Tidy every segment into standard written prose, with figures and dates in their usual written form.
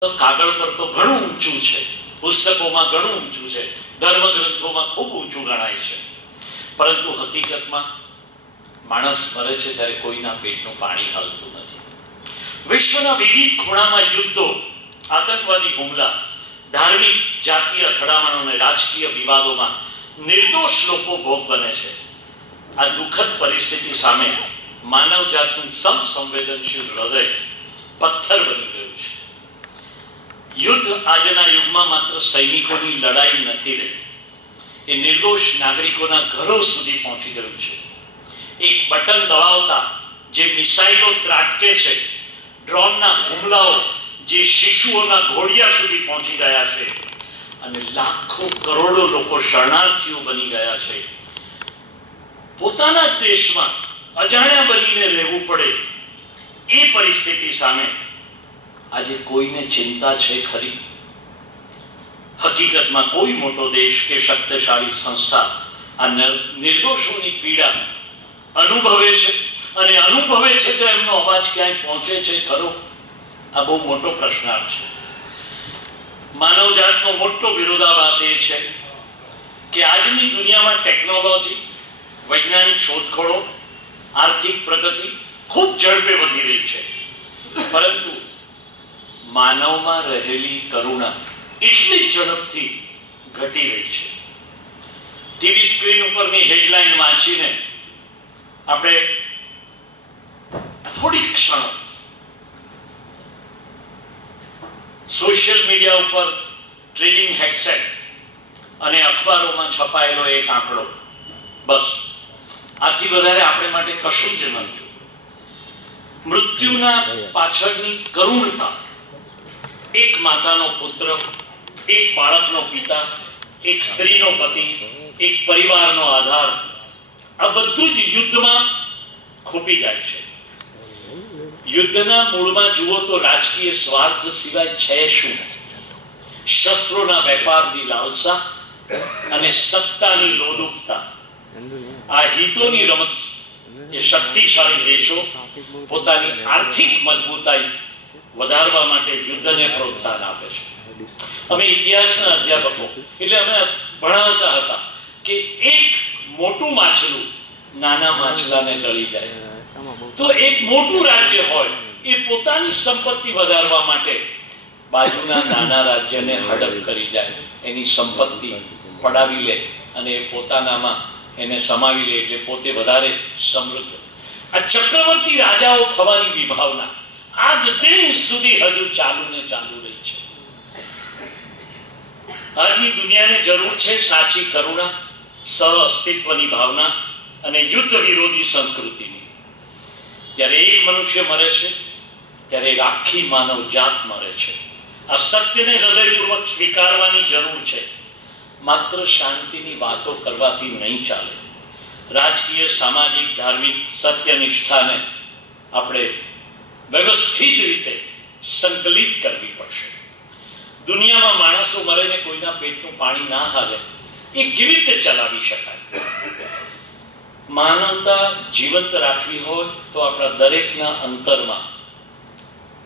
કાગળ પર તો ઘણું ઊંચું છે, પુસ્તકોમાં ઘણું ઊંચું છે, ધર્મગ્રંથોમાં ખૂબ ઊંચું ગણાય છે, પરંતુ હકીકતમાં માણસ મરે છે ત્યારે કોઈના પેટનું પાણી હલતું નથી. વિશ્વના વિવિધ ખૂણામાં યુદ્ધો, આતંકવાદી હુમલા, ધાર્મિક જાતીય અથડામણો અને રાજકીય વિવાદોમાં નિર્દોષ લોકો ભોગ બને છે. આ દુઃખદ પરિસ્થિતિ સામે માનવજાતનું સંવેદનશીલ હૃદય પથ્થર બની ગયું છે. યુદ્ધ આજના યુગમાં માત્ર સૈનિકોની લડાઈ નથી રહી, એ નિર્દોષ નાગરિકોના ઘરો સુધી પહોંચી ગયું છે. એક બટન દબાવતા જે મિસાઇલો ત્રાટકે છે, ડ્રોનના હુમલાઓ જે શિશુઓના ઘોડિયા સુધી પહોંચી ગયા છે, અને લાખો કરોડો લોકો શરણાર્થીઓ બની ગયા છે. પોતાના દેશમાં અજાણ્યા બનીને રહેવું પડે એ પરિસ્થિતિ સામે આજે કોઈને ચિંતા છે ખરી? હકીકતમાં કોઈ મોટો દેશ કે શક્તિશાળી સંસ્થા આ નિર્દોષોની પીડા અનુભવે છે, અને અનુભવે છે તો એમનો અવાજ ક્યાંય પહોંચે છે ખરો? આ બહુ મોટો પ્રશ્નાર્થ છે. માનવજાતનો મોટો વિરોધાભાસ એ છે કે આજની દુનિયામાં ટેકનોલોજી, વૈજ્ઞાનિક શોધખોળો, આર્થિક પ્રગતિ ખૂબ ઝડપે વધી રહી છે, પરંતુ માનવમાં રહેલી કરુણા એટલી ઝડપથી ઘટી રહી છે. ટીવી સ્ક્રીન ઉપરની હેડલાઇન વાંચીને આપણે થોડીક ક્ષણો સોશિયલ મીડિયા ઉપર ટ્રેડિંગ હેડસેટ અને અખબારોમાં છપાયેલો એક આંકડો, બસ આથી વધારે આપણે માટે કશું જ નથી. મૃત્યુના પાછળની કરુણતા, એક માતાનો પુત્ર, એક બાળકનો પિતા, એક સ્ત્રીનો પતિ, એક પરિવારનો આધાર, આ બધું જ યુદ્ધમાં ખૂપી જાય છે. યુદ્ધના મૂળમાં જુઓ તો રાજકીય સ્વાર્થ સિવાય છે શું? શસ્ત્રોના વેપારની લાલસા અને સત્તાની લોલુપતા. આ હિતોની રમત એ શક્તિશાળી દેશો પોતાની આર્થિક મજબૂતાઈ વધારવા માટે યુદ્ધને પ્રોત્સાહન આપે છે. અમે ઇતિહાસના અધ્યાપકો એટલે અમે ભણાવતા હતા કે એક મોટું માછલું નાના માછલાને ગળી જાય તો એક મોટું રાજ્ય હોય એ પોતાની સંપત્તિ વધારવા માટે બાજુના નાના રાજ્યને હડપ કરી જાય, એની સંપત્તિ પડાવી લે અને એ પોતાનામાં એને સમાવી લે, એટલે પોતે વધારે સમૃદ્ધ. આ ચક્રવર્તી રાજાઓ થવાની વિભાવના આજ દિન સુધી હજુ ચાલુ રહી છે. આજની દુનિયાને જરૂર છે સાચી કરુણા, સહઅસ્તિત્વની ભાવના અને યુદ્ધ વિરોધી સંસ્કૃતિની. જ્યારે એક મનુષ્ય મરે છે ત્યારે એક આખી માનવ જાત મરે છે. આ સત્યને હૃદયપૂર્વક સ્વીકારવાની જરૂર છે. માત્ર શાંતિની વાતો કરવાથી નહીં ચાલે. રાજકીય, સામાજિક, ધાર્મિક સત્યનિષ્ઠાને આપણે વ્યવસ્થિત રીતે સંકલિત કરવી પડશે. દુનિયામાં માણસો મરે ને કોઈના પેટનું પાણી ના હાલે એ કેવી રીતે ચલાવી શકાય? માનવતા જીવંત રાખવી હોય તો આપણા દરેકના અંતરમાં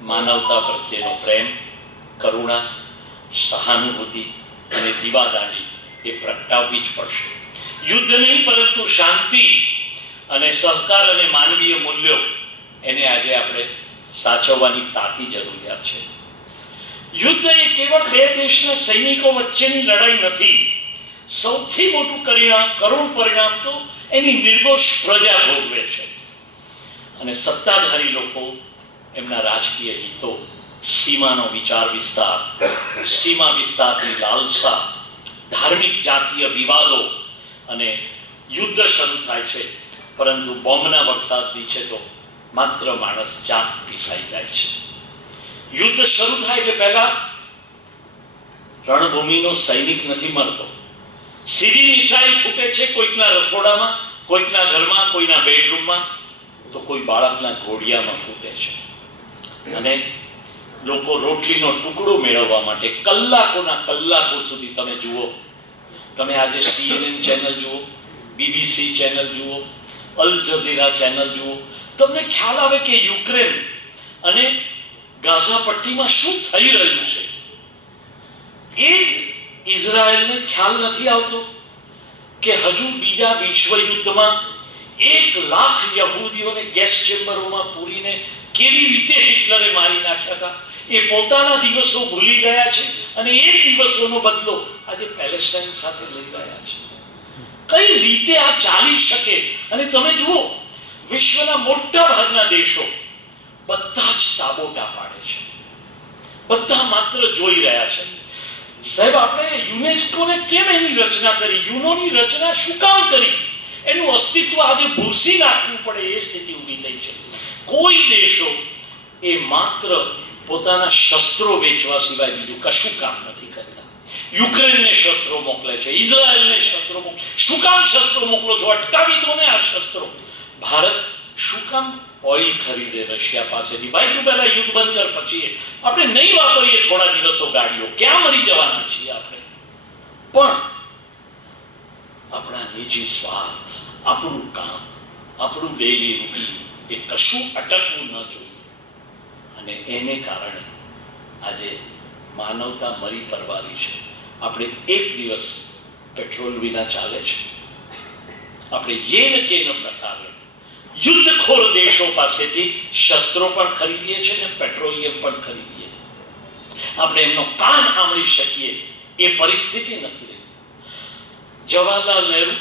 માનવતા પ્રત્યેનો પ્રેમ, કરુણા, સહાનુભૂતિ અને દીવાદાંડી એ પ્રગટાવવી જ પડશે. યુદ્ધ નહીં પરંતુ શાંતિ અને સહકાર અને માનવીય મૂલ્યો, એને આજે આપણે સાચવવાની તાતી જરૂરિયાત છે. યુદ્ધ એ કેવળ બે દેશના સૈનિકો વચ્ચેની લડાઈ નથી. સૌથી મોટું કરુણ પરિણામ તો એની નિર્દોષ પ્રજા ભોગવે છે. અને સત્તાધારી લોકો એમના રાજકીય હિતો, સીમાનો વિચાર વિસ્તાર, સીમા વિસ્તારની લાલસા, ધાર્મિક જાતીય વિવાદો અને યુદ્ધ શરૂ થાય છે, પરંતુ બોમ્બના વરસાદ નીચે તો માત્ર માણસ જાત પીસાઈ જાય છે. યુદ્ધ શરૂ થાય એટલે પહેલા રણભૂમિનો સૈનિક નથી મરતો. સીધી મિસાઇલ ફૂટે છે કોઈકના રસોડામાં, કોઈકના ઘરમાં, કોઈના બેડરૂમમાં, તો કોઈ બાળકના ઘોડિયામાં ફૂટે છે. અને લોકો રોટલીનો ટુકડો મેળવવા માટે કલાકો સુધી તમે જુઓ, તમે આજે CNN ચેનલ જુઓ, BBC ચેનલ જુઓ, અલ જઝીરા ચેનલ જુઓ, તમને ખ્યાલ આવે કે યુક્રેન અને ગાઝા પટ્ટીમાં શું થઈ રહ્યું છે એ જ ઇઝરાયલને ખ્યાલ નથી આવતો કે હજુ બીજા વિશ્વ યુદ્ધમાં 1 લાખ યહૂદીઓને ગેસ ચેમ્બરોમાં પૂરીને કેવી રીતે હિટલરે મારી નાખ્યા હતા એ પોતાના દિવસો ભૂલી ગયા છે અને એ દિવસોનો બદલો આજે પેલેસ્ટાઇન સાથે લઈ રહ્યા છે. કઈ રીતે આ ચાલી શકે? અને તમે જુઓ, વિશ્વના મોટા ભાગના દેશો બધા જ તાબોટા પાડે છે, બધા માત્ર જોઈ રહ્યા છે. સાહેબ, આપણે યુનેસ્કોને કેમ એની રચના કરી? યુનોની રચના શું કામ કરી? એનું અસ્તિત્વ આજે ભૂસી નાખવું પડે એ સ્થિતિ ઊભી થઈ છે. કોઈ દેશો એ માત્ર પોતાના શસ્ત્રો વેચવા સિવાય બીજું કશું કામ નથી કરતા. યુક્રેનને શસ્ત્રો મોકલે છે, ઇઝરાયલને શસ્ત્રો મોકલે. શું કામ શસ્ત્રો મોકલો છો? અટકાવી દો ને આ શસ્ત્રો. ભારત શું કામ ઓઇલ ખરીદે રશિયા પાસેથી? ભાઈ, તું પહેલા યુદ્ધ બંધ કર, પછી આપણે નહીં વાપરીએ થોડા દિવસો ગાડીઓ. ક્યાં મરી જવાના છીએ આપણે? પણ આપણા નિજી સ્વાર્થ, આપણું કામ, આપણું ડેલી રૂટીન એ કશું અટકવું ન જોઈએ. અને એને કારણે આજે માનવતા મરી પરવારી છે. આપણે એક દિવસ પેટ્રોલ વિના ચાલે છે. આપણે યેન કેન પ્રકારે યુદ્ધખોર દેશો પાસેથી શસ્ત્રો પણ ખરીદીએ છીએ અને પેટ્રોલિયમ પણ ખરીદીએ. આપણે એમનો કાન આંબળી શકીએ એ પરિસ્થિતિ નથી રહી. જવાહરલાલ નહેરુ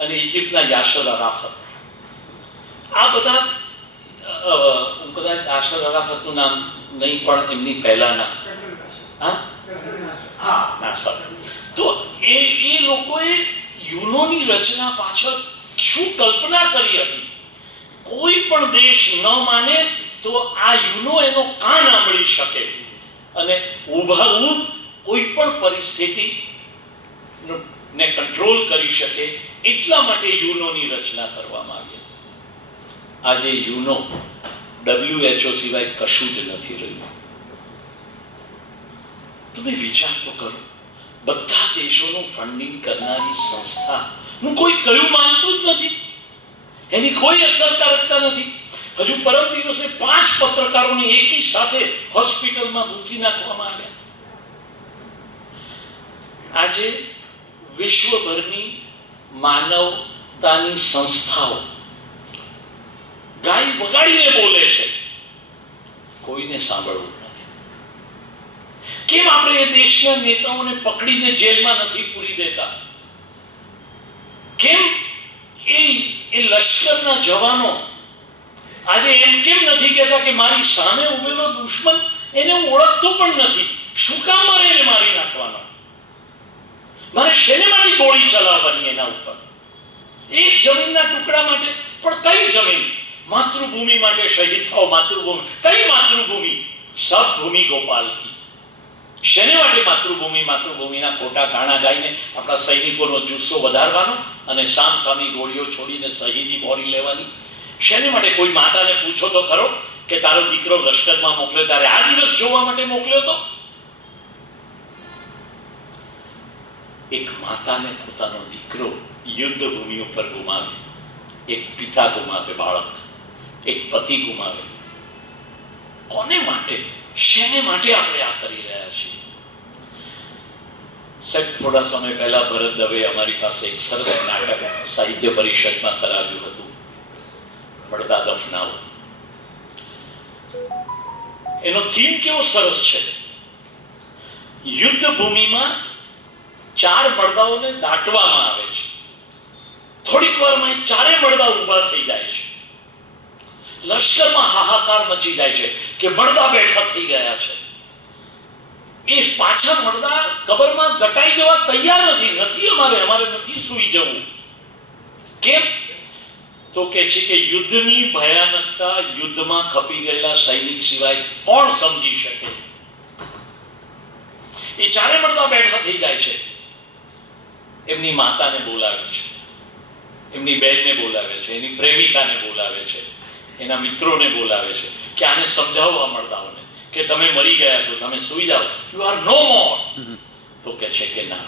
અને ઇજિપ્તના યાસર અરાફત, આ બધા હું કદાચ યાસર અરાફતનું નામ નહીં પણ એમની પહેલાના નાસર, તો એ લોકોએ યુનોની રચના પાછળ શું કલ્પના કરી હતી? કોઈ પણ દેશ ન માને તો આ યુનો એનો કાન આંબળી શકે અને ઊભાઊભ કોઈ પણ પરિસ્થિતિ ને કંટ્રોલ કરી શકે. એટલા માટે યુનોની રચના કરવામાં આવી હતી. આજે યુનો WHO સિવાય કશું જ નથી રહ્યું. તમે વિચાર તો કરો, બધા દેશોનું ફંડિંગ કરનારી સંસ્થાનું કોઈ કયું માનતું જ નથી, એની કોઈ અસરકારકતા નથી. હજુ પરમ દિવસે 5 પત્રકારોને એકી સાથે હોસ્પિટલમાં ભૂસી નાખવામાં આવ્યા. આજે વિશ્વભરની માનવતાની સંસ્થાઓ ગાય વગાડીને બોલે છે, કોઈને સાંભળવું નથી. કેમ આપણે એ દેશના નેતાઓને પકડીને જેલમાં નથી પૂરી દેતા? કેમ એ લશ્કરના જવાનો આજે એમ કેમ નથી કહેતા કે મારી સામે ઉભેલો દુશ્મન, એને હું ઓળખતો પણ નથી, શું કામ મારે એને મારી નાખવાનો? મારે શેને માટે ગોળી ચલાવવાની એના ઉપર? એક જમીનના ટુકડા માટે. પણ કઈ જમીન? માતૃભૂમિ માટે શહીદ થાઓ. માતૃભૂમિ કઈ માતૃભૂમિ? સબ ભૂમિ ગોપાલ કી. શેને માટે માતૃભૂમિ? માતૃભૂમિના ખોટા ગાણા ગાઈને આપણા સૈનિકોનો જુસ્સો વધારવાનો અને સામસામી ગોળીઓ છોડીને શહીદી બોરી લેવાની. શેને માટે? કોઈ માતાને પૂછો તો ખરો કે તારો દીકરો લશ્કરમાં મોકલ્યો ત્યારે આ દિવસ જોવા માટે મોકલ્યો તો? એક માતાને પોતાનો દીકરો યુદ્ધ ભૂમિ ઉપર ગુમાવે, એક પિતા ગુમાવે બાળક, એક પતિ ગુમાવે, કોને માટે? શેને માટે આપણે આ કરી રહ્યા છીએ? સાહેબ, થોડા સમય પહેલા ભરત દવે અમારી પાસે એક સરસ નાટક સાહિત્ય પરિષદમાં કરાવ્યું હતું, મળદા દફનાઓ. એનો થીમ કેવો સરસ છે! યુદ્ધ ભૂમિમાં 4 મળદાઓને દાટવામાં આવે છે. થોડીક વારમાં એ 4 મળદા ઊભા થઈ જાય છે. લશ્કરમાં હાહાકાર મચી જાય છે કે મળદા બેઠા થઈ ગયા છે. એ પાછા મળદા કબરમાં દટાઈ જવા તૈયાર નથી. અમારે નથી સૂઈ જવું. કેમ? તો કે છે કે યુદ્ધની ભયાનકતા યુદ્ધમાં ખપી ગયેલા સૈનિક સિવાય કોણ સમજી શકે? એ 4 મળદા બેઠા થઈ જાય છે. એમની માતાને બોલાવે છે, એમની બહેનને બોલાવે છે, એની પ્રેમિકાને બોલાવે છે, એના મિત્રોને બોલાવે છે કે આને સમજાવો આ મળદાઓને કે તમે મરી ગયા છો, તમે સૂઈ જાઓ, યુ આર નો મોર. તો કે છે કે ના,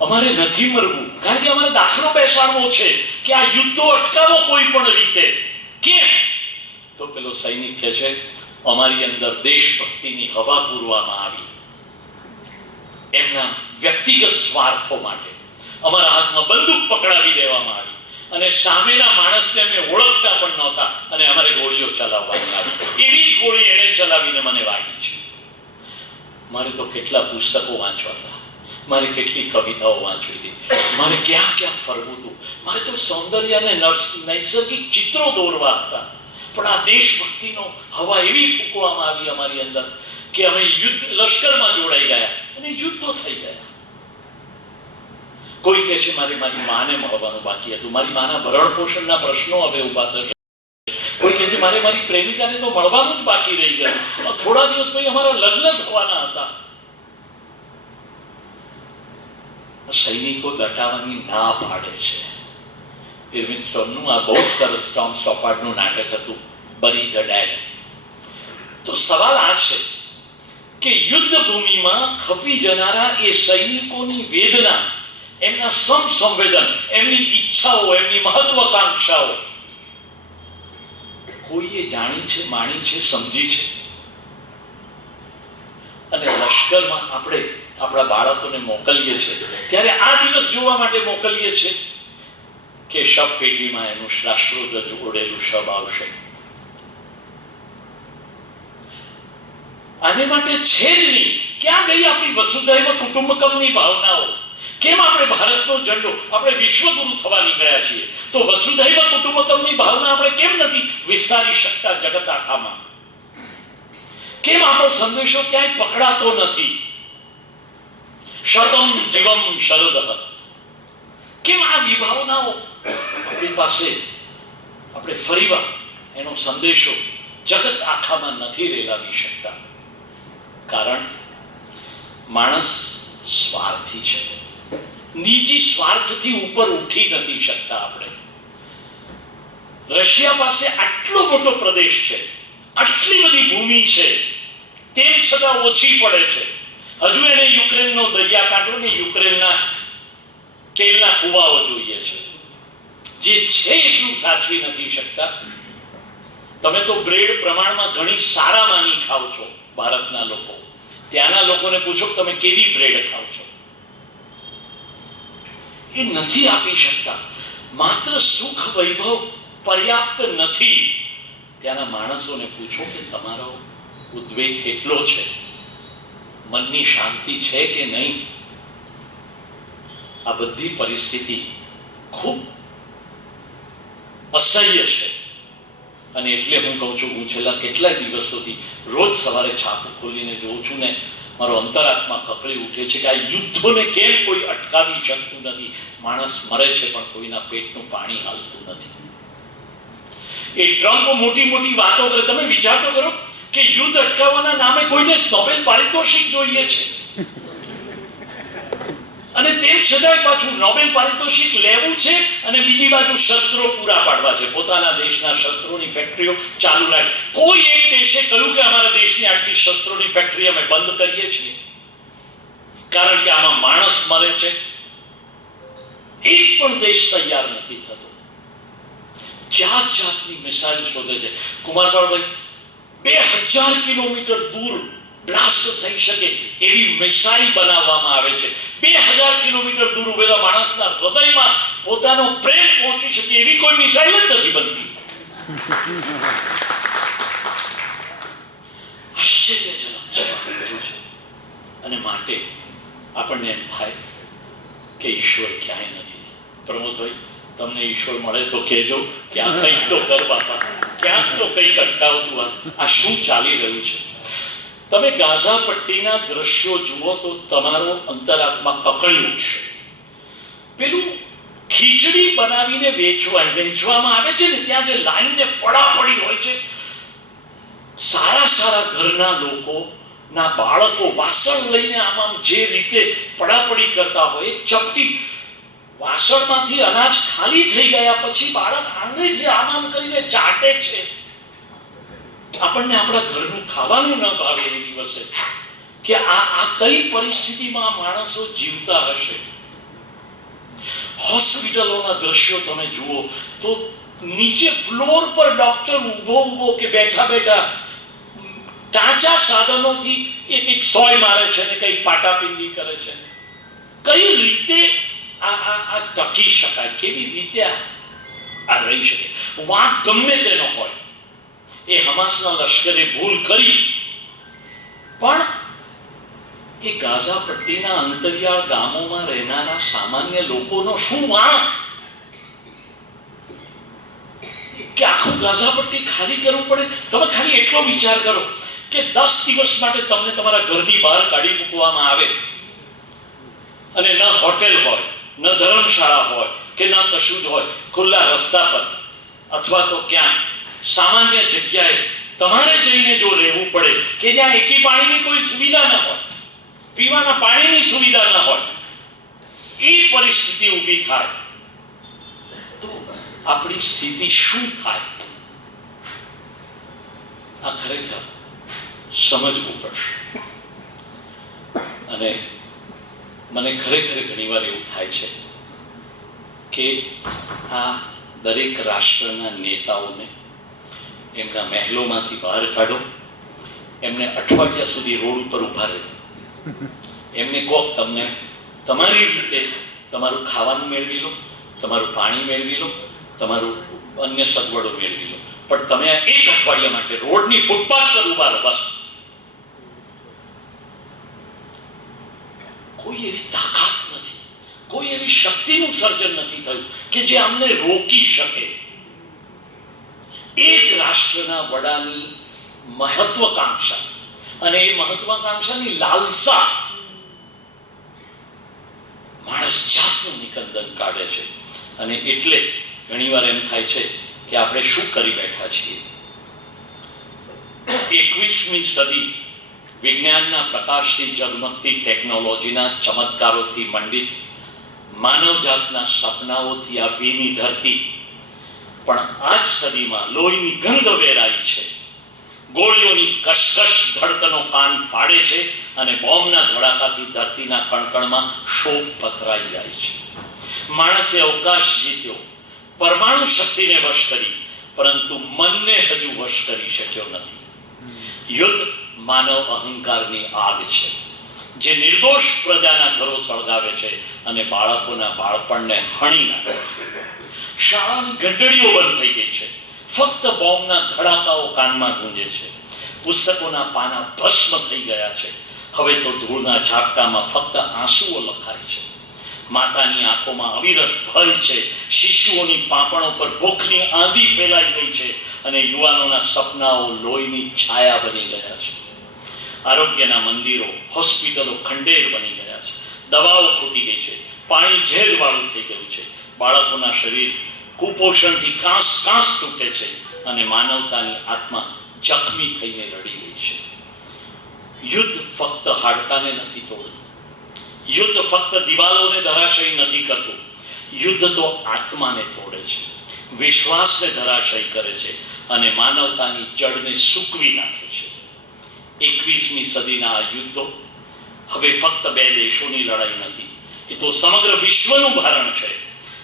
અમારે નથી મરવું, કારણ કે અમારે દાખલો બેસાડવો છે કે આ યુદ્ધો અટકાવો કોઈ પણ રીતે. કેમ? તો પેલો સૈનિક કહે છે અમારી અંદર દેશભક્તિની હવા પૂરવામાં આવી. એમના વ્યક્તિગત સ્વાર્થો માટે અમારા હાથમાં બંદૂક પકડાવી દેવામાં આવી અને સામેના માણસને અમે ઓળખતા પણ નહોતા અને અમારે ગોળીઓ ચલાવવાની આવી. એવી જ ગોળી એણે ચલાવીને મને વાગી છે. મારે તો કેટલા પુસ્તકો વાંચવા હતા, મારે કેટલી કવિતાઓ વાંચવી હતી, મારે ક્યાં ક્યાં ફરવું હતું, મારે તો સૌંદર્ય અને નૈસર્ગિક ચિત્રો દોરવા હતા. પણ આ દેશભક્તિનો હવા એવી ફૂંકવામાં આવી અમારી અંદર કે અમે યુદ્ધ લશ્કરમાં જોડાઈ ગયા અને યુદ્ધો થઈ ગયા. કોઈ કહે છે મારી માને મળવાનું બાકી હતું, મારી માના ભરણ પોષણના પ્રશ્નો હવે ઊભા થશે. કોઈ કહે છે મારી પ્રેમિકાને તો મળવાનું જ બાકી રહી ગયું, થોડા દિવસ પછી અમારા લગ્ન થવાના હતા. સૈનિકો દટાવવાની ના પાડે છે. ઇરવિન સ્ટોનનું આ બહુ સરસ ટોમ સ્ટોપાર્ડનું નાટક હતું, બરી ધ ડેડ. તો સવાલ આ છે કે યુદ્ધ ભૂમિમાં ખપી જનારા એ સૈનિકોની વેદના, એમના સંવેદન, એમની ઈચ્છાઓ, એમની મહત્વાકાંક્ષાઓ કોઈએ જાણી છે, માણી છે, સમજી છે? અને લશ્કરમાં આપણે આપણા બાળકોને મોકલીએ છીએ ત્યારે આ દિવસ જોવા માટે મોકલીએ છીએ કે શબ પેટીમાં એનું રાષ્ટ્રધ્વજ ઓઢેલું શબ આવશે. આને માટે છે જ નહીં. ક્યાં ગઈ આપણી વસુધૈવ કુટુંબકમની ભાવનાઓ? કેમ આપણે ભારતનો ઝંડો, આપણે વિશ્વગુરુ થવા નીકળ્યા છીએ, તો વસુધૈવ કુટુંબકમની ભાવના આપણે કેમ નથી વિસ્તારી શકતા જગત આખામાં? કેમ આપણો સંદેશો ક્યાંય પકડાતો નથી? શતમ જીવમ શરદઃ. કેમ આ વિભાવનાઓ આપણી પાસે આપણે ફરીવાર એનો સંદેશો જગત આખામાં નથી રેલાવી શકતા? કારણ માણસ સ્વાર્થી છે. નીજી સ્વાર્થથી ઉપર ઉઠી નથી શકતા. આપણે રશિયા પાસે આટલો મોટો પ્રદેશ છે, આટલી બધી ભૂમિ છે, તેમ છતાં ઓછી પડે છે. હજુ એને યુક્રેનનો દરિયાકાંઠો ને યુક્રેનના તેલના કુવાઓ જોઈએ છે. જે છે એટલું સાચવી નથી શકતા. તમે તો બ્રેડ પ્રમાણમાં ઘણી સારા માની ખાવ છો ભારતના લોકો. ત્યાંના લોકોને પૂછો તમે કેવી બ્રેડ ખાવ છો, એ નથી આપી શકતા. માત્ર સુખ વૈભવ પર્યાપ્ત નથી. ત્યાંના માણસોને પૂછો કે તમારો ઉદ્વેગ કેટલો છે, મનની શાંતિ છે કે નહીં? આ બધી પરિસ્થિતિ ખૂબ અસહ્ય છે. અને એટલે હું કહું છું, હું છેલ્લા કેટલાય દિવસોથી રોજ સવારે છાપું ખોલીને જોઉં છું ને મારો અંતરાત્મા કકળી ઉઠે છે કે આ યુદ્ધોને કેમ કોઈ અટકાવી શકતું નથી? માણસ મરે છે પણ કોઈના પેટનું પાણી હાલતું નથી. એ ટ્રમ્પ મોટી મોટી વાતો કરે, તમે વિચાર તો કરો કે યુદ્ધ અટકાવવાના નામે કોઈને નોબેલ પારિતોષિક જોઈએ છે અને તેમ છતાંય પાછું નોબેલ પારિતોષિક લેવું છે અને બીજી બાજુ શસ્ત્રો પૂરા પાડવા છે, પોતાના દેશના શસ્ત્રોની ફેક્ટરીઓ ચાલુ રાખી. કોઈ એક દેશે કહ્યું કે અમારા દેશની આટલી શસ્ત્રોની ફેક્ટરી અમે બંધ કરીએ છીએ કારણ કે આમાં માણસ મરે છે? એક પણ દેશ તૈયાર નથી થતો. જાત જાતની મિસાઇલ શોધે છે. કુમારપાળભાઈ, 2000 કિલોમીટર દૂર બ્લાસ્ટ થઈ શકે એવી મિસાઇલ બનાવવામાં આવે છે. 2000 કિલોમીટર દૂર ઉભેલા માણસના હૃદયમાં પોતાનો પ્રેમ પહોંચી શકે એવી કોઈ મિસાઇલ જ નથી બનતી. આશ્ચર્યજનક છે. અને માટે આપણને એમ થાય કે ઈશ્વર ક્યાંય નથી. પ્રમોદભાઈ, તમને ઈશ્વર મળે તો કહેજો, ક્યાંક કંઈક તો કર બાપા, ક્યાંક તો કંઈક અટકાવતું. આ શું ચાલી રહ્યું છે? તમે ગાઝા પટ્ટીના દ્રશ્યો જુઓ તો તમારો અંતરાત્મા કકળી ઉઠશે. પેલું ખીચડી બનાવીને વેચવામાં આવે છે ને, ત્યાં જે લાઈનને પડાપડી હોય છે, સારા સારા ઘરના લોકો ના બાળકો વાસણ લઈને આમ જે રીતે પડાપડી કરતા હોય, ચપટી વાસણમાંથી અનાજ ખાલી થઈ ગયા પછી બાળક આંગળીથી આમ કરીને ચાટે છે. આપણને આપણા ઘરનું ખાવાનું ન ભાવે એ દિવસે કે આ કઈ પરિસ્થિતિમાં માણસો જીવતા હશે. હોસ્પિટલોના દ્રશ્યો તમે જુઓ તો નીચે ફ્લોર પર ડોક્ટર ઊભો કે બેઠા કાચા સાધનોથી એક સોય મારે છે ને કંઈક પાટાપિંડી કરે છે. કઈ રીતે આ ટકી શકાય? કેવી રીતે આ રહી શકે? વાંક ગમે તેનો હોય, એ હમાસના લશ્કરે ભૂલ કરી, પણ એ ગાઝા પટ્ટીના અંતરિયાળ ગામોમાં રહેનારા સામાન્ય લોકોનો શું વાંક કે આખું ગાઝા પટ્ટી ખાલી કરવું પડે? તમે ખાલી એટલો વિચાર કરો કે 10 દિવસ માટે તમને તમારા ઘરની બહાર કાઢી મૂકવામાં આવે અને ન હોટેલ હોય, ન ધર્મશાળા હોય કે ન કશું જ હોય, ખુલ્લા રસ્તા પર અથવા તો ક્યાં સામાન્ય જગ્યાએ તમારે જઈને જો રહેવું પડે કે જ્યાં એકી પાણીની કોઈ સુવિધા ન હોય, પીવાના પાણીની સુવિધા ન હોય, એ પરિસ્થિતિ ઊભી થાય તો આપણી સ્થિતિ શું થાય? આ ખરેખર સમજવું પડશે. અને મને ખરેખર ઘણીવાર એવું થાય છે કે આ દરેક રાષ્ટ્રના નેતાઓને એમના મહેલોમાંથી બહાર કાઢો, એમને અઠવાડિયા સુધી રોડ ઉપર ઊભા રહે, એમને કહો તમને તમારી રીતે તમારું ખાવાનું મેળવી લો, તમારું પાણી મેળવી લો, તમારું અન્ય સગવડો મેળવી લો, પણ તમે એક અઠવાડિયા માટે રોડની ફૂટપાથ પર ઊભા રહો. બસ કોઈ એવી તાકાત નથી, કોઈ એવી શક્તિનું સર્જન નથી થયું કે જે અમને રોકી શકે. એક રાષ્ટ્રના વડાની મહત્વાકાંક્ષા અને એ મહત્વાકાંક્ષાની લાલસા માણસ જાતનું નિકંદન કાઢે છે. અને એટલે ઘણીવાર એમ થાય છે કે આપણે શું કરી બેઠા છીએ. 21મી સદી વિજ્ઞાનના પ્રકાશથી ઝગમગતી ટેકનોલોજીના ચમત્કારોથી મંડિત માનવજાતના સપનાઓથી આ ભીની ધરતી પણ આ જ સદીમાં લોહીની ગંધ વેરાઈ છે, ગોળીઓની કશકશ ધડકનો કાન ફાડે છે અને બોમ્બના ધડાકાથી ધરતીના કણકણમાં શોક પથરાઈ જાય છે. માણસે અવકાશ જીત્યો, પરમાણુ શક્તિને વશ કરી, પરંતુ મનને હજુ વશ કરી શક્યો નથી. યુદ્ધ માનવ અહંકારની આગ છે જે નિર્દોષ પ્રજાના ઘરો સળગાવે છે અને બાળકોના બાળપણને હણી નાખે છે. શાળાની ઘંટડીઓ બંધ થઈ ગઈ છે, ફક્ત બોમ્બના ધડાકાઓ કાનમાં ગૂંજે છે. પુસ્તકોના પાના ભસ્મ થઈ ગયા છે, હવે તો ધૂળના ઝાપટામાં ફક્ત આંસુઓ લખાય છે. માતાની આંખોમાં અવિરત ભય છે, શિશુઓની પાંપણો પર ભૂખની આંધી ફેલાઈ ગઈ છે અને યુવાનોના સપનાઓ લોહીની છાયા બની ગયા છે. આરોગ્યના મંદિરો, હોસ્પિટલો ખંડેર બની ગયા છે, દવાઓ ખૂટી ગઈ છે, પાણી ઝેરવાળું થઈ ગયું છે, બાળકોના શરીર કુપોષણથી કાંસ કાંસ તૂટે છે અને માનવતાની આત્મા જખમી થઈને રડી રહી છે. યુદ્ધ ફક્ત હાડકાને નથી તોડતું, યુદ્ધ ફક્ત દિવાલોને ધરાશયી નથી કરતું, યુદ્ધ તો આત્માને તોડે છે, વિશ્વાસને ધરાશયી કરે છે અને માનવતાની જડને સૂકવી નાખે છે. 21મી સદીના આ યુદ્ધો હવે ફક્ત બે દેશોની લડાઈ નથી, એ તો સમગ્ર વિશ્વનું ભારણ છે.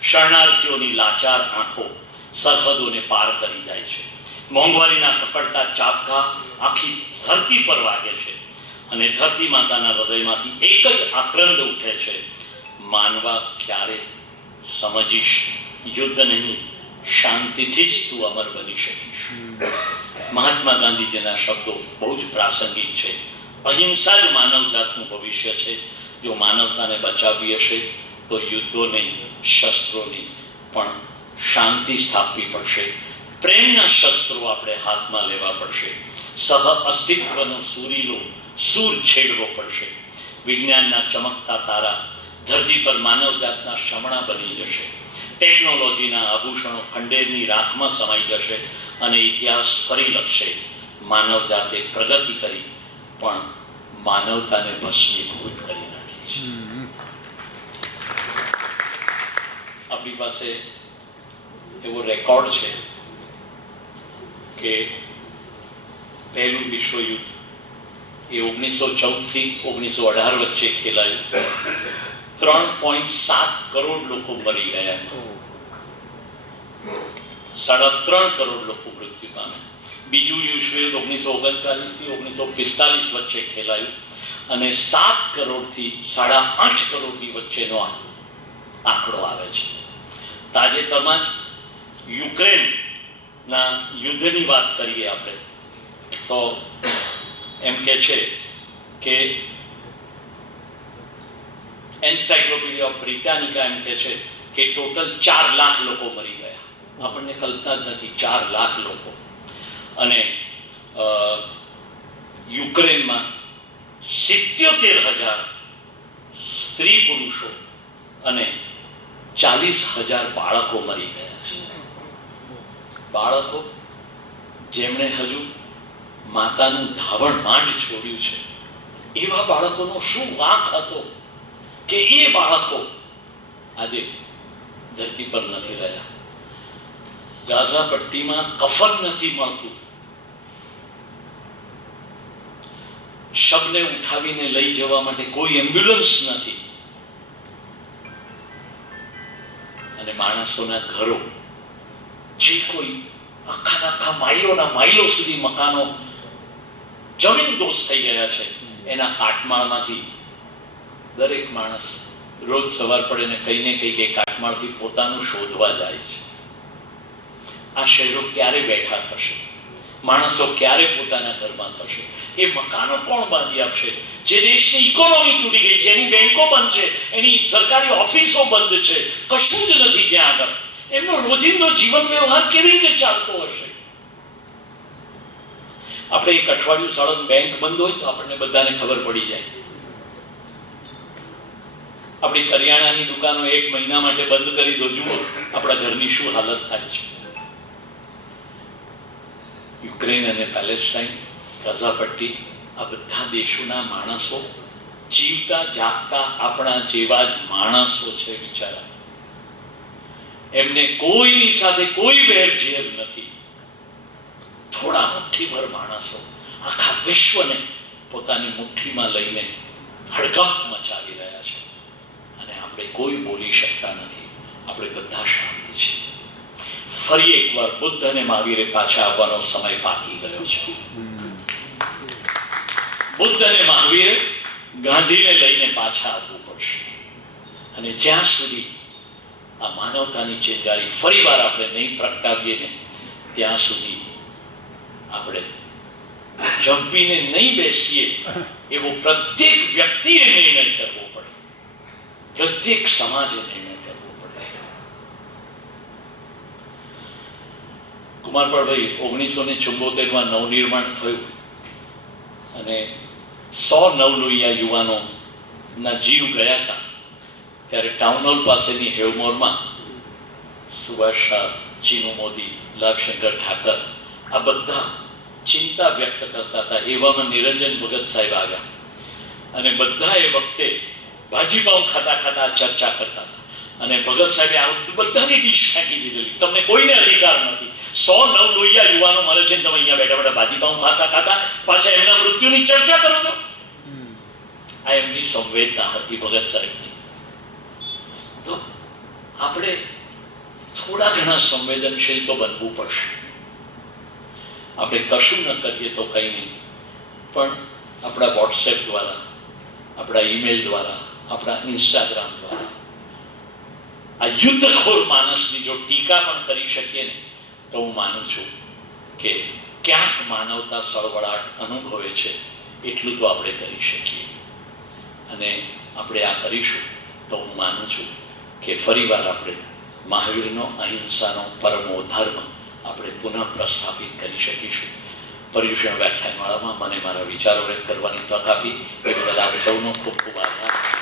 શરણાર્થીઓની લાચાર આંખો સરહદોને પાર કરી જાય છે, મોંઘવારીના કકડતા ચાબખા આખી ધરતી પર વાગે છે અને ધરતી માતાના હૃદયમાંથી એક જ આક્રંદ ઉઠે છે, માનવા ક્યારે સમજીશ, યુદ્ધ નહીં શાંતિથી જ તું અમર બની શકીશ. મહાત્મા ગાંધીજીના શબ્દો બહુ જ પ્રાસંગિક છે. અહિંસા જ માનવજાતનું ભવિષ્ય છે. જો માનવતાને બચાવવી હશે તો યુદ્ધો નહીં, શસ્ત્રો નહીં, પણ શાંતિ સ્થાપવી પડશે. પ્રેમના શસ્ત્રો આપણે હાથમાં લેવા પડશે. સહ અસ્તિત્વનો સુરીલો સૂર છેડવો પડશે. વિજ્ઞાનના ચમકતા તારા ધરતી પર માનવજાતના શમણા બની જશે. ટેકનોલોજીના આભૂષણો ખંડેરની રાખમાં સમાઈ જશે અને ઇતિહાસ ફરી લખશે. માનવજાતે પ્રગતિ કરી પણ માનવતાને ભસ્મીભૂત કરી નાખી છે. આપણી પાસે એવો રેકોર્ડ છે કે પહેલું વિશ્વયુદ્ધ એ 1914થી 1918 વચ્ચે ખેલાયું. 3.7 કરોડ લોકો મરી ગયા, 3.5 કરોડ લોકો મૃત્યુ પામ્યા. બીજું વિશ્વયુદ્ધ 1939થી 1945 વચ્ચે ખેલાયું અને 7 કરોડથી 8.5 કરોડની વચ્ચેનો આંકડો આવે છે. તાજેતરમાં જ યુક્રેનના યુદ્ધની વાત કરીએ આપણે તો એમ કે છે કે એન્સાઇક્લોપીડિયા ઓફ બ્રિટાનિકા એમ કે છે કે ટોટલ 4 લાખ લોકો મરી ગયા. આપણને કલ્પના જ નથી, 4 લાખ લોકો. અને યુક્રેનમાં 77,000 સ્ત્રી પુરુષો અને 40,000 બાળકો મરી ગયા છે. બાળકો જેમણે હજુ માતાનું ધાવણ માંડ છોડ્યું છે, એવા બાળકોનો શું વાંક હતો કે એ બાળકો આજે ધરતી પર નથી રહ્યા. ગાઝા પટ્ટીમાં કફન નથી મળતું. શબને ઉઠાવીને લઈ જવા માટે કોઈ એમ્બ્યુલન્સ નથી. અને માણસોના ઘરો, જે કોઈ આખા માઇલોના માઇલો સુધી મકાનો જમીન દોષ થઈ ગયા છે, એના કાટમાળમાંથી દરેક માણસ રોજ સવાર પડે ને કંઈ ને કંઈક એ કાટમાળથી પોતાનું શોધવા જાય છે. આ શહેરો ક્યારે બેઠા થશે? માણસો ક્યારે પોતાના ઘરમાં થશે? એ મકાનો કોણ બાંધી આપશે? જે દેશની ઇકોનોમી તૂટી ગઈ છે, એની બેંકો બંધ છે, એની સરકારી ઓફિસો બંધ છે, કશું જ નથી ત્યાં આગળ. એમનો રોજિંદો જીવન વ્યવહાર કેવી રીતે ચાલતો હશે? આપણે એક અઠવાડિયું સળંગ બેંક બંધ હોય તો આપણને બધાને ખબર પડી જાય. આપણી કરિયાણાની દુકાનો 1 મહિના માટે બંધ કરી દો, જુઓ આપણા ઘરની શું હાલત થાય છે. યુક્રેન અને પેલેસ્ટાઇન, ગાઝા પટ્ટી, આ બધા દેશોના માણસો જીવતા જાગતા આપણા જેવા જ માણસો છે બિચારા. એમને કોઈની સાથે કોઈ વેર ઝેર નથી. થોડા મુઠ્ઠીભર માણસો આખા વિશ્વને પોતાની મુઠ્ઠીમાં લઈને હડકંપ મચાવી રહ્યા છે. અને આપણે કોઈ બોલી શકતા નથી. આપણે બધા શાંત છીએ. ફરી એકવાર બુદ્ધ અને મહાવીરે પાછા આવવાનો સમય પાકી ગયો છે. બુદ્ધ અને મહાવીરે ગાંધીને લઈને પાછા આવવું પડશે. અને જ્યાં સુધી આ માનવતાની ચિંગારી ફરી વાર આપણે નહીં પ્રગટાવીએ ને, ત્યાં સુધી આપણે જંપીને નહીં બેસીએ એવો પ્રત્યેક વ્યક્તિએ નિર્ણય કરવો પડે. પ્રત્યેક સમાજે નિર્ણય કરવો પડે. કુમારપાળભાઈ 1974માં નવનિર્માણ થયું અને 100 નવલોહિયા યુવાનોના જીવ ગયા હતા. ત્યારે ટાઉન હોલ પાસેની હેવમોરમાં સુભાષ શાહ, ચીનુ મોદી, લાભશંકર ઠાકર આ બધા ચિંતા વ્યક્ત કરતા હતા. એવામાં નિરંજન ભગત સાહેબ આવ્યા અને બધા એ વખતે ભાજીપાઉં ખાતા ખાતા ચર્ચા કરતા હતા. અને ભગત સાહેબે આ બધાની ડીશ ફેંકી દીધેલી. તમને કોઈને અધિકાર નથી. 100 નવલોહિયા યુવાનો મરે છે, તમે અહીંયા બેઠા બેઠા ભાજીપાઉં ખાતા ખાતા પાછા એમના મૃત્યુની ચર્ચા કરો છો. આ એમની સંવેદના હતી ભગત સાહેબની. તો આપણે થોડા ઘણા સંવેદનશીલ તો બનવું પડશે. આપણે કશું ન કરીએ તો કંઈ નહીં, પણ આપણા વોટ્સએપ દ્વારા, આપણા ઈમેલ દ્વારા, આપણા ઇન્સ્ટાગ્રામ દ્વારા આ યુદ્ધખોર માણસની જો ટીકા પણ કરી શકીએ ને, તો હું માનું છું કે ક્યાંક માનવતા સળવળાટ અનુભવે છે એટલું તો આપણે કરી શકીએ. અને આપણે આ કરીશું તો હું માનું છું કે ફરીવાર આપણે મહાવીરનો અહિંસાનો પરમો ધર્મ આપણે પુનઃ પ્રસ્થાપિત કરી શકીશું. પર્યુષણ વ્યાખ્યાનમાળામાં મને મારા વિચારો વ્યક્ત કરવાની તક આપી એ બદલ આપ સૌનો ખૂબ ખૂબ આભાર.